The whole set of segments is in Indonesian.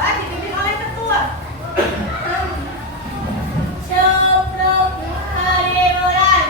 perlombaan dipimpin oleh ketua. Sebelum hari bulan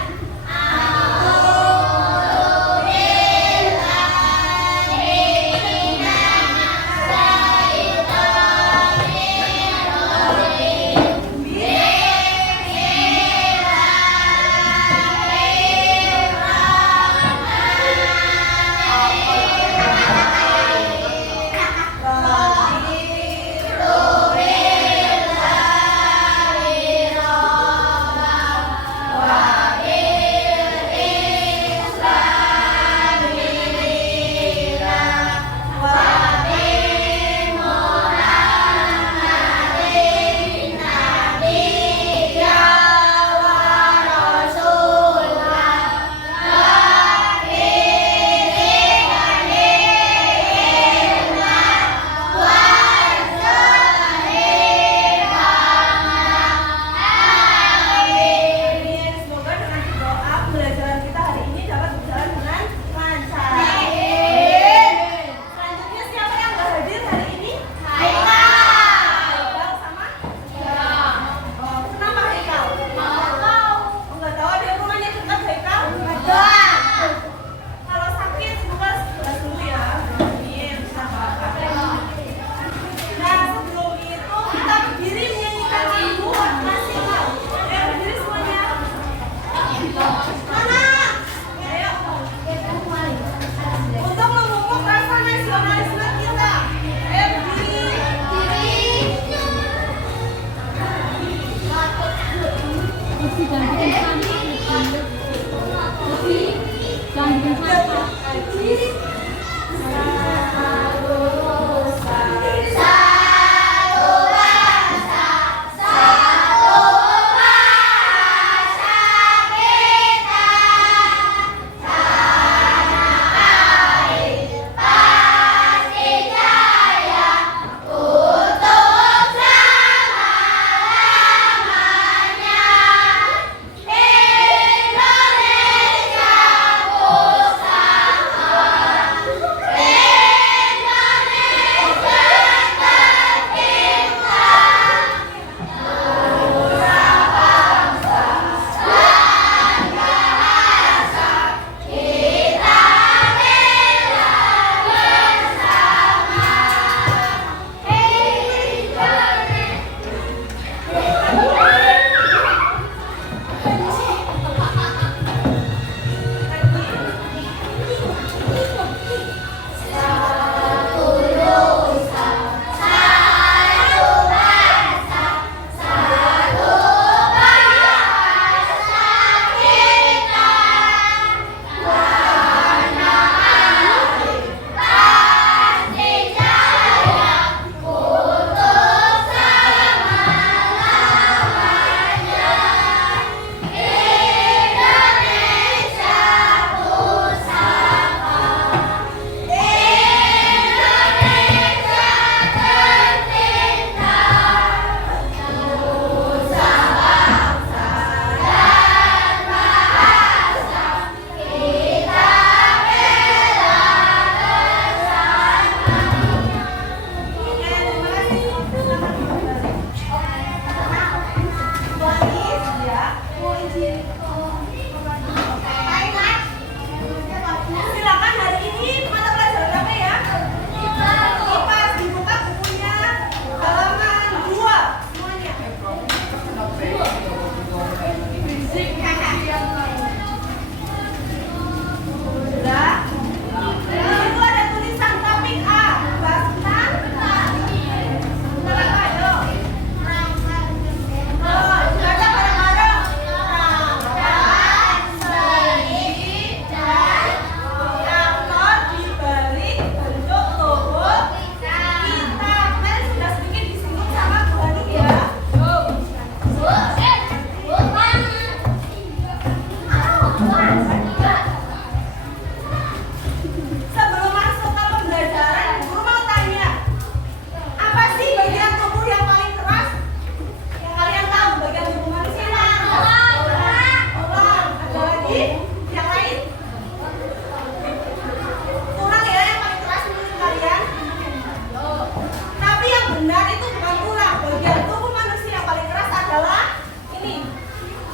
benar itu bukan tulang. Bagian tubuh manusia yang paling keras adalah ini.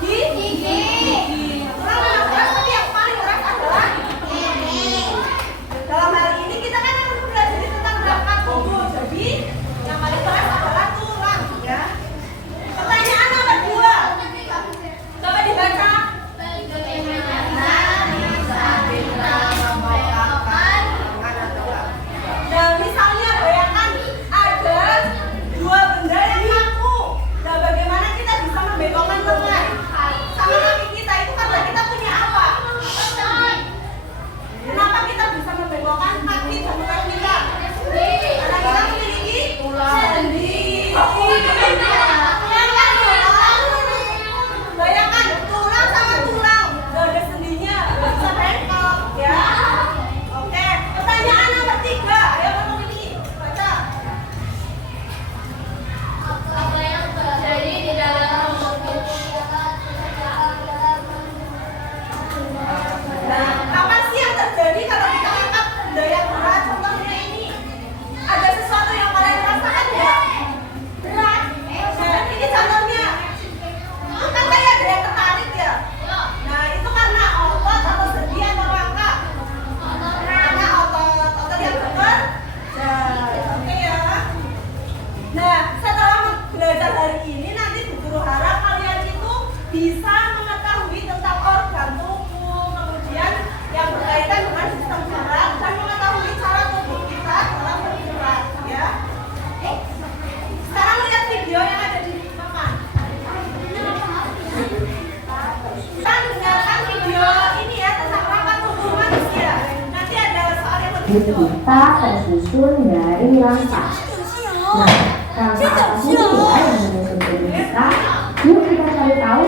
Gigi. Tulang memang keras, tapi yang paling keras adalah gigi. Dalam hal ini kita kan akan belajar tentang gerakan tubuh. Jadi yang paling keras adalah tulang, ya. Pertanyaan nomor 2. Coba dibaca. Nah, misalnya bayangkan ada dua benda yang kaku. Nah, bagaimana kita bisa membengkokkan lengan sama kaki kita? Itu karena kita punya apa? Kenapa kita bisa membengkokkan kaki dan lengan kita? Karena kita memiliki sendi. Bayangkan tulang sama tulang, gak ada sendinya, gak bisa bengkok, ya. Oke, pertanyaan nomor 3. Ayo ngomong ini, baca. Apa yang terjadi di dalam tubuh? Nah, apa sih yang terjadi kalau kita angkat benda yang berat? Contohnya ini, ada sesuatu yang kalian rasakan ya? Berat. Nah, ini contohnya. Itu kan kayak ada yang tertarik ya? Nah, itu karena otot atau sendi atau rangka? Karena otot yang bekerja. Oke ya. Nah, setelah belajar hari ini, nanti Bu Guru harap kalian itu bisa mengetahui tentang organ tubuh, kemudian yang berkaitan dengan sistem gerak dan mengetahui cara tubuh kita dalam bergerak, ya. Sekarang lihat video yang ada di papan. Kita dengarkan video ini ya tentang rangka tubuh manusia. Nanti ada soal yang lebih Tubuh kita tersusun dari rangka. Nah, rangka apa saja ya yang menyusun tubuh kita? Yuk kita cari tahu.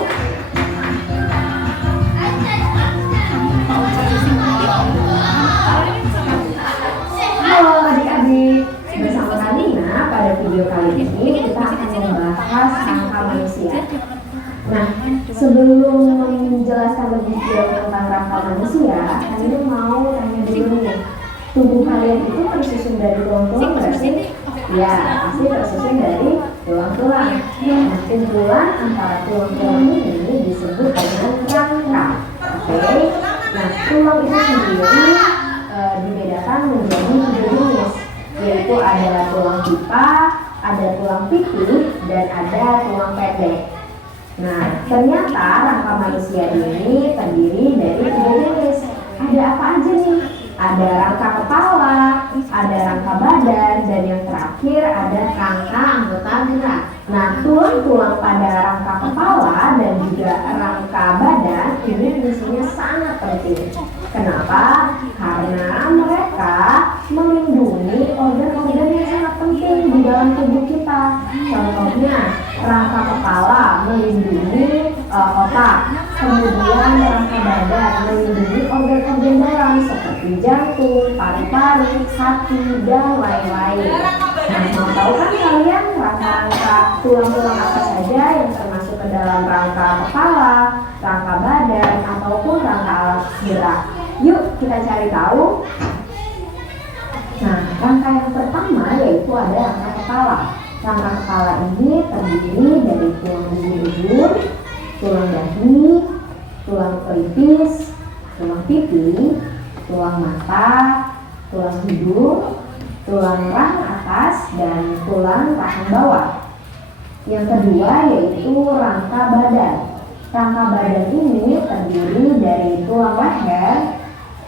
Halo adik-adik, bersama Kalina pada video kali ini kita akan membahas rangka manusia. Nah, sebelum menjelaskan lebih jauh tentang rangka manusia, Kalina mau tanya dulu nih, tubuh kalian itu tersusun dari tulang-tulang nggak sih? Ya, pasti tersusun dari tulang-tulang. Nah, kumpulan antara tulang-tulang ini disebut dengan rangka. Oke, nah tulang itu sendiri dibedakan menjadi 3 jenis, yaitu ada tulang pipa, ada tulang pipih, dan ada tulang pendek. Nah, ternyata rangka manusia ini terdiri dari 3 jenis. Ada apa aja nih? Ada rangka kepala, ada rangka badan, dan yang terakhir ada rangka anggota gerak. Nah, tulang-tulang pada rangka kepala dan juga rangka badan ini fungsinya sangat penting. Kenapa? Karena mereka melindungi organ-organ yang sangat penting di dalam tubuh kita. Contohnya, rangka kepala melindungi otak, kemudian rangka badan melindungi organ-organ dalam seperti jantung, paru-paru, hati, dan lain-lain. Nah, mau tahu kan kalian rangka-rangka tulang-tulang apa saja yang termasuk ke dalam rangka kepala, rangka badan, ataupun rangka alat gerak? Yuk kita cari tahu. Nah, rangka yang pertama yaitu ada rangka kepala. Rangka kepala ini terdiri dari tulang bubur, tulang dahi, tulang pelipis, tulang pipi, tulang mata, tulang hidung, tulang rahang atas, dan tulang rahang bawah. Yang kedua yaitu rangka badan. Rangka badan ini terdiri dari tulang leher,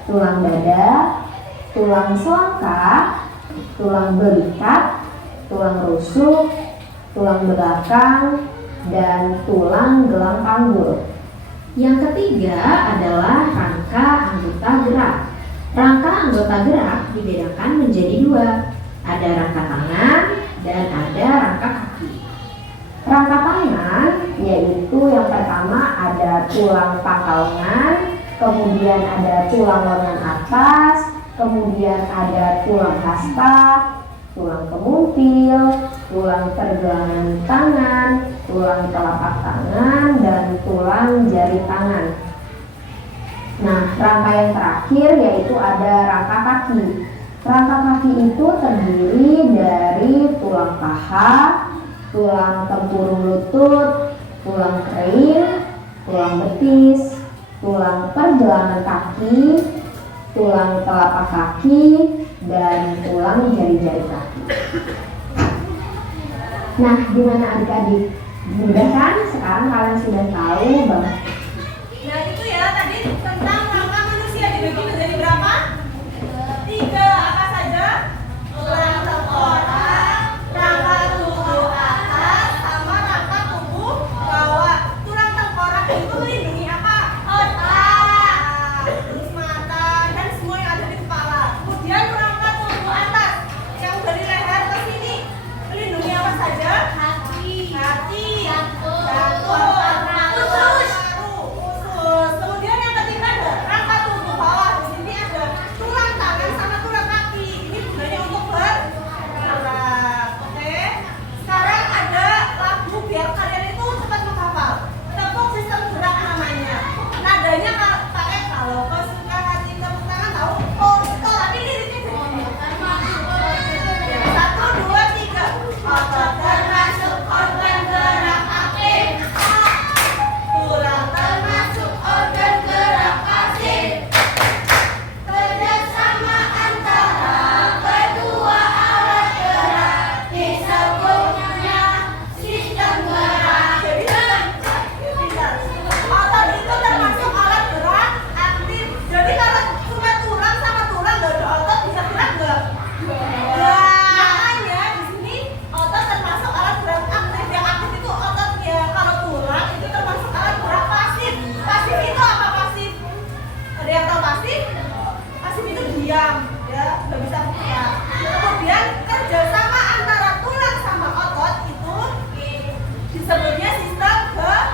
tulang dada, tulang selangkah, tulang belikat, tulang rusuk, tulang belakang, dan tulang gelang panggul. Yang ketiga adalah rangka anggota gerak. Rangka anggota gerak dibedakan menjadi 2. Ada rangka tangan dan ada rangka kaki. Rangka tangan yaitu yang pertama ada tulang pangkal lengan, kemudian ada tulang lengan atas, kemudian ada tulang hasta, tulang kemuntil, tulang pergelangan tangan, tulang telapak tangan, dan tulang jari tangan. Nah, rangka yang terakhir yaitu ada rangka kaki. Rangka kaki itu terdiri dari tulang paha, tulang tempurung lutut, tulang kering, tulang betis, tulang pergelangan kaki, tulang telapak kaki, dan tulang jari-jari kaki. Nah, gimana adik-adik? Mudah kan? Sekarang kalian sudah tahu bahwa Nah itu ya tadi tentang rangka manusia dibagi menjadi berapa? 3. Apa saja? Tulang tengkorak, rangka tubuh atas, sama rangka tubuh bawah. Tulang tengkorak itu melindungi apa? Otak, terus mata, dan semua yang ada di kepala. Kemudian rangka tubuh atas yang dari leher ke sini melindungi apa saja? Hati, jantung, usus. Kemudian yang ketiga ada rangka tubuh bawah. Di sini ada tulang tangan sama tulang kaki. Ini gunanya untuk bergerak. Oke. Sekarang ada lagu biar kalian itu cepat menghafal. Tepuk sistem gerak namanya. Nadanya pakai kalau kau suka hati tepuk tangan tahu. Oh, tapi liriknya jadi 1, 2, 3. Otot termasuk organ gerak aktif. Tulang termasuk organ gerak pasif. Kerjasama antara kedua alat gerak disebutnya sistem gerak. Jadi otot itu termasuk alat gerak aktif. Jadi kalau cuma tulang sama tulang nggak ada otot bisa gerak nggak? Makanya di sini otot termasuk alat gerak aktif. Yang aktif itu ototnya. Kalau tulang itu termasuk alat gerak pasif. Pasif itu apa pasif? Ada yang tahu pasif? Pasif itu diam, ya nggak bisa bergerak. Kemudian kerjasama antara tulang sama otot itu disebutnya sistem gerak.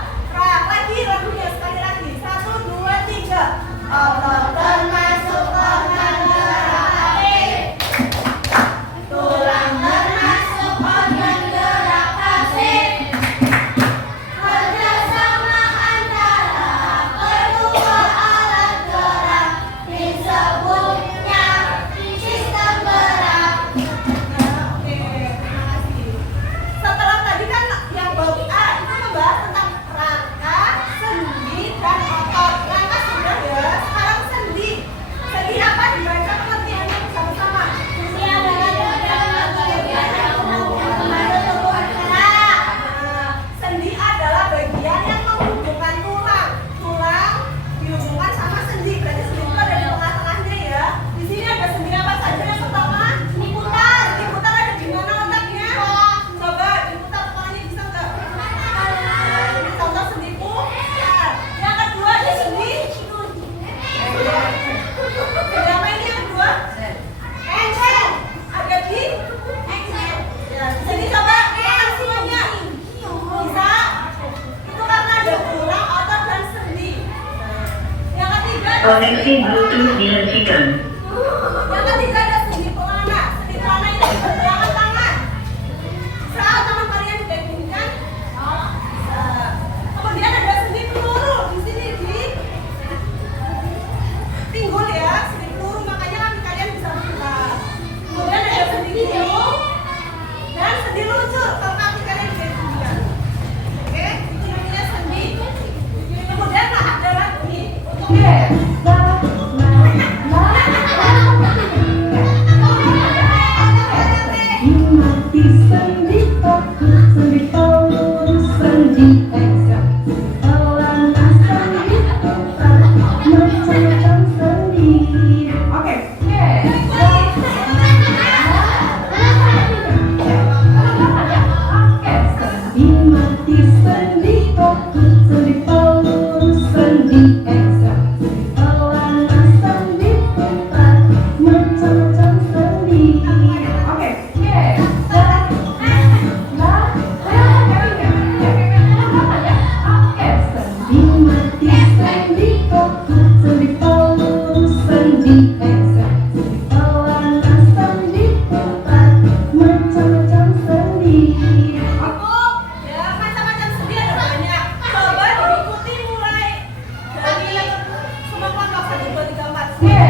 Lagunya sekali lagi. 1, 2, 3. Otot termasuk organ gerak aktif. Tulang termasuk organ gerak pasif. Kerjasama antara kedua alat gerak disebutnya sistem gerak. Oke, terima kasih. Setelah tadi kan yang bab A itu membahas tentang rangka, sendi, dan otot. Rangka sudah ya. Sekarang sendi. Sendi apa dibaca pengertiannya bersama-sama? Sendi adalah bagian yang menghubungkan tubuh gerak. Sendi adalah bagian yang menghubungkan tulang. Tulang dihubungkan sama sendi. Berarti sendi itu ada di tengah-tengahnya ya. Di sini ada sendi apa saja yang pertama? Sendi putar. Sendi putar ada di mana letaknya? Coba diputar kepalanya bisa nggak? Ini contoh sendi putar. Yang kedua ada sendi. Sendi apa ini yang kedua? Engsel. Ada di engsel. Ya, di sini coba makan semuanya. Bisa? Itu karena ada tulang, otot, dan sendi. Yang ketiga ada Koneksi Bluetooth dihentikan. yang ketiga ada sendi pelana. Sendi pelana ini ada gerakan tangan. Saat tangan kalian digandingkan. Kemudian ada sendi peluru di sini di pinggul ya, sendi peluru makanya kaki kalian bisa bergerak. Kemudian ada sendi gulung dan sendi luncur kalau kaki kalian digandingkan. Oke, itu namanya sendi. Kemudian ada lagi untuk dimati sendi kaki, sendi peluru, sendi engsel, pelana, sendi putar, macam-macam sendi. Oke. Dimati sendi kaki, sendi peluru, sendi engsel, pelana, sendi putar, macam-macam sendi. Oke. Dimati sendi kaki, sendi peluru, sendi engsel, pelana, sendi putar, macam-macam sendi. ya macam-macam sendi ada banyak. Coba diikuti mulai dari semua kelompok 1, 2, 3, 4.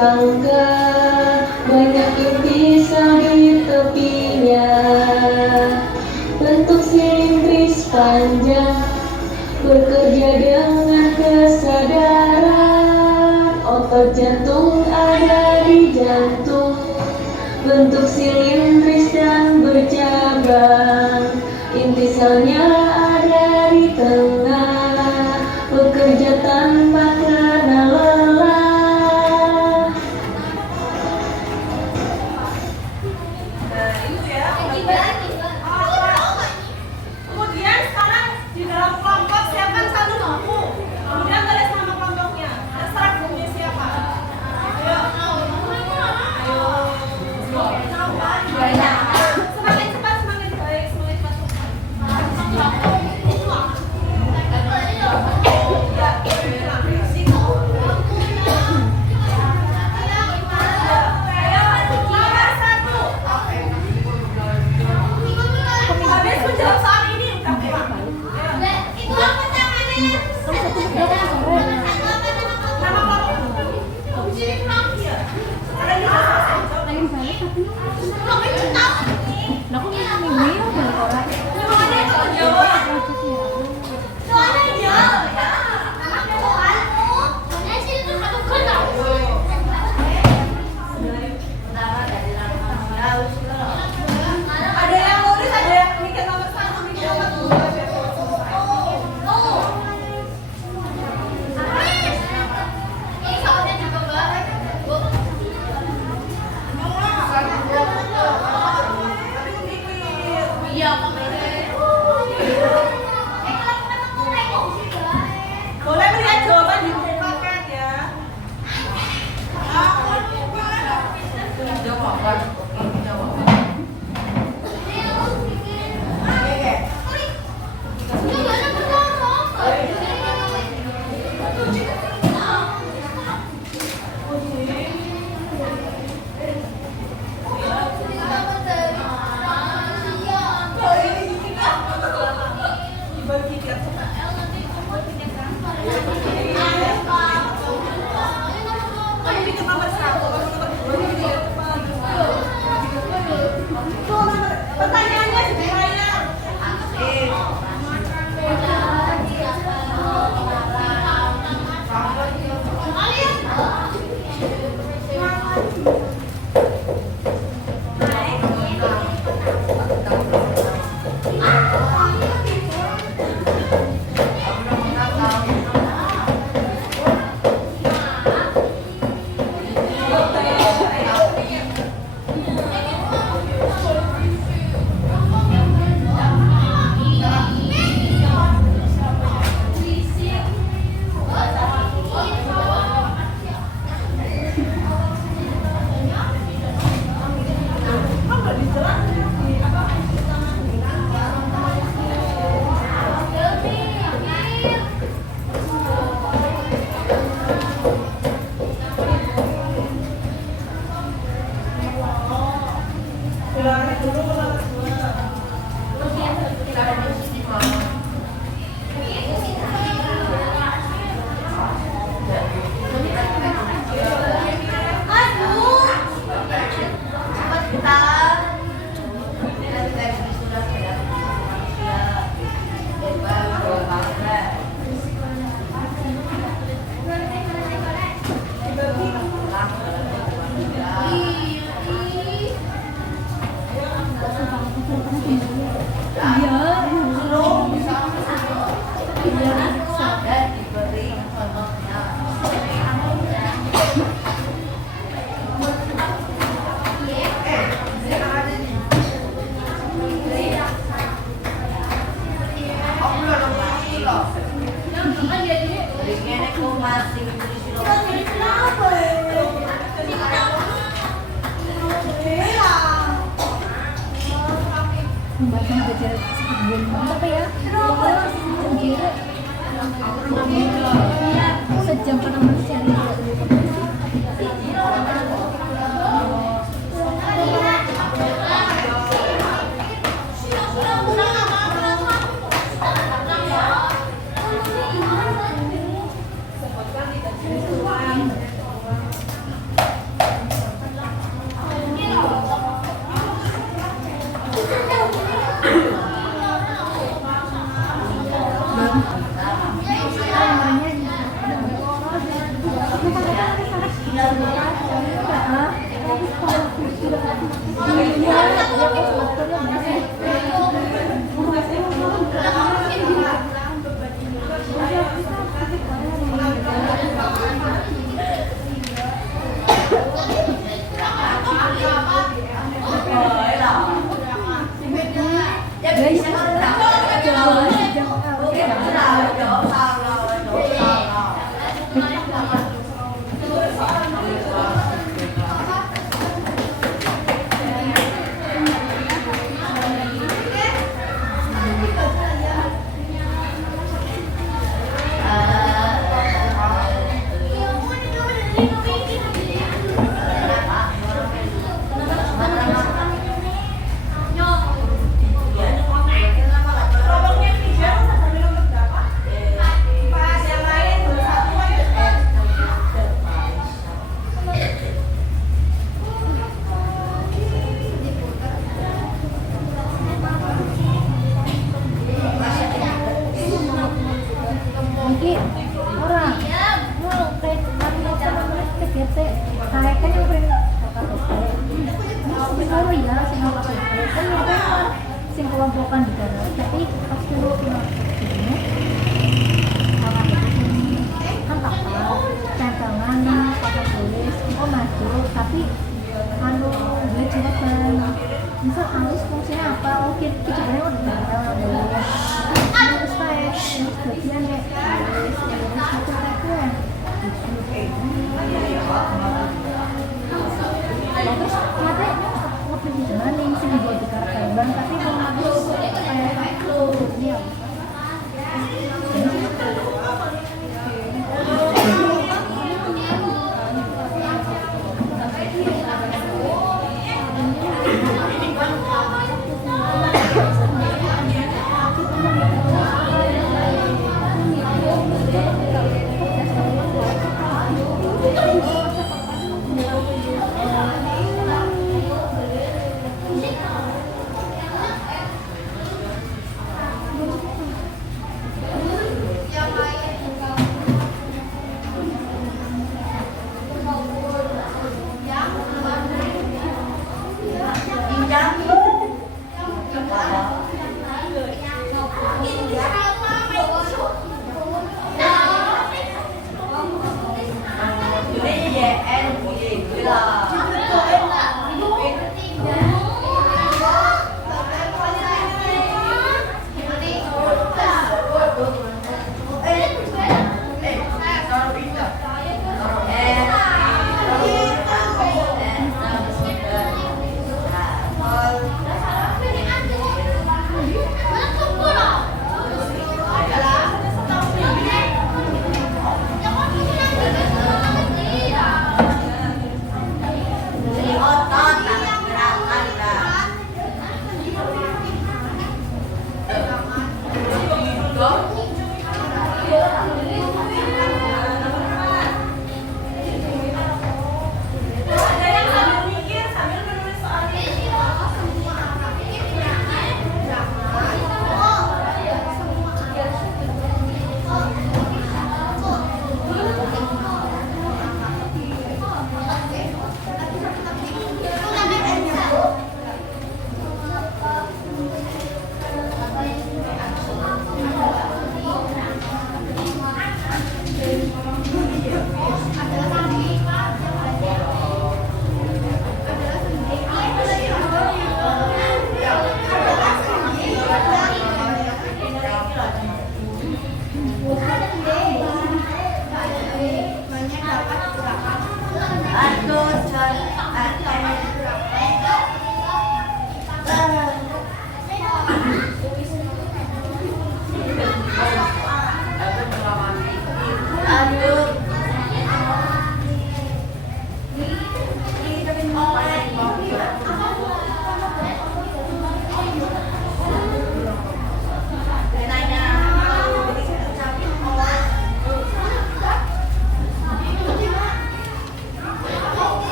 jangka, banyak impian di tepinya. Bentuk silindris panjang, bekerja dengan kesadaran. Otot jantung ada di jantung, bentuk silindris dan bercabang. Inti selnya ada di tengah, bekerja tanpa kena lelah. Nah, itu ya. Kemudian sekarang di dalam kelompok siapkan satu buku. Kemudian tulis nama kelompoknya. Terserah bukunya siapa. Ayo. Semakin cepat semakin baik. Semakin cepat. Ayo, nomor 1. Habis menjawab soal ini udah pulang. Itu apa namanya? Nama kelompok. Iya. Sekarang kita semuanya itu jawab. Soalnya jawab ya. Ada yang nulis, ada yang mikir nomor 1, mikir nomor 2 biar cepat selesai. Tapi mikir. Iya, Boleh melihat jawaban di buku paket ya. Dibagi biar cepat. Kamu bikin nomor 1, kamu nomor 2 biar cepat. Tuh, pertanyaannya sederhana. Sejam pernah mencari kelompokan di dalam, tapi pas dulu kan tantangan pakai tulis maju, tapi gue jawaban misal halus fungsinya apa, oke kita sebenarnya udah terus kayak bagian kayak halus satu itu ya terus ternyata lebih dibanding sih buat di karakter bang, tapi kalau aku kayak ya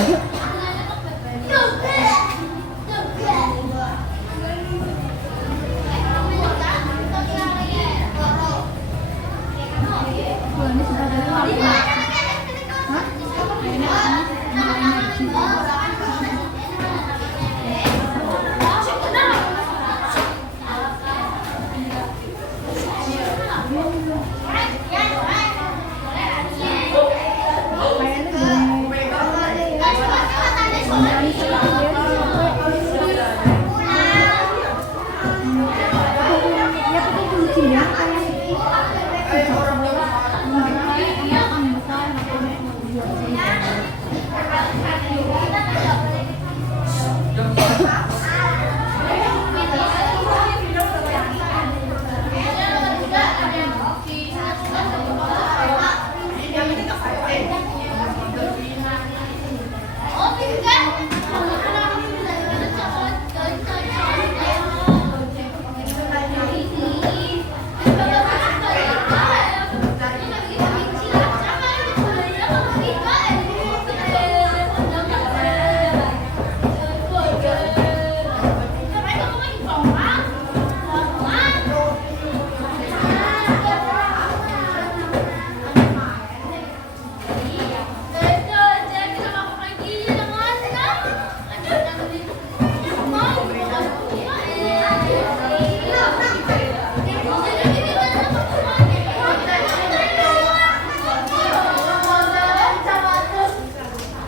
Ini sebenarnya hah?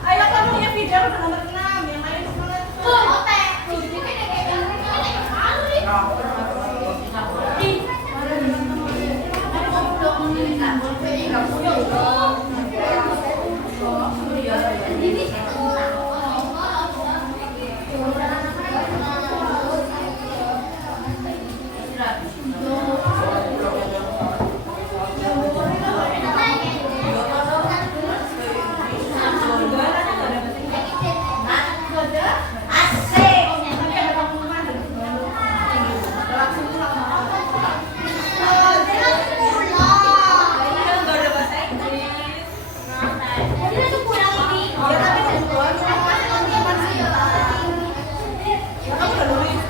Ayo kamu punya video udah nomor 6, yang lain semangat. Asik. Tapi ada pengumuman. Langsung pulang. Enggak ada bahasa Inggris. Ya tapi kebetulan pengumuman sih. Kamu udah nulis?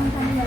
yang tadi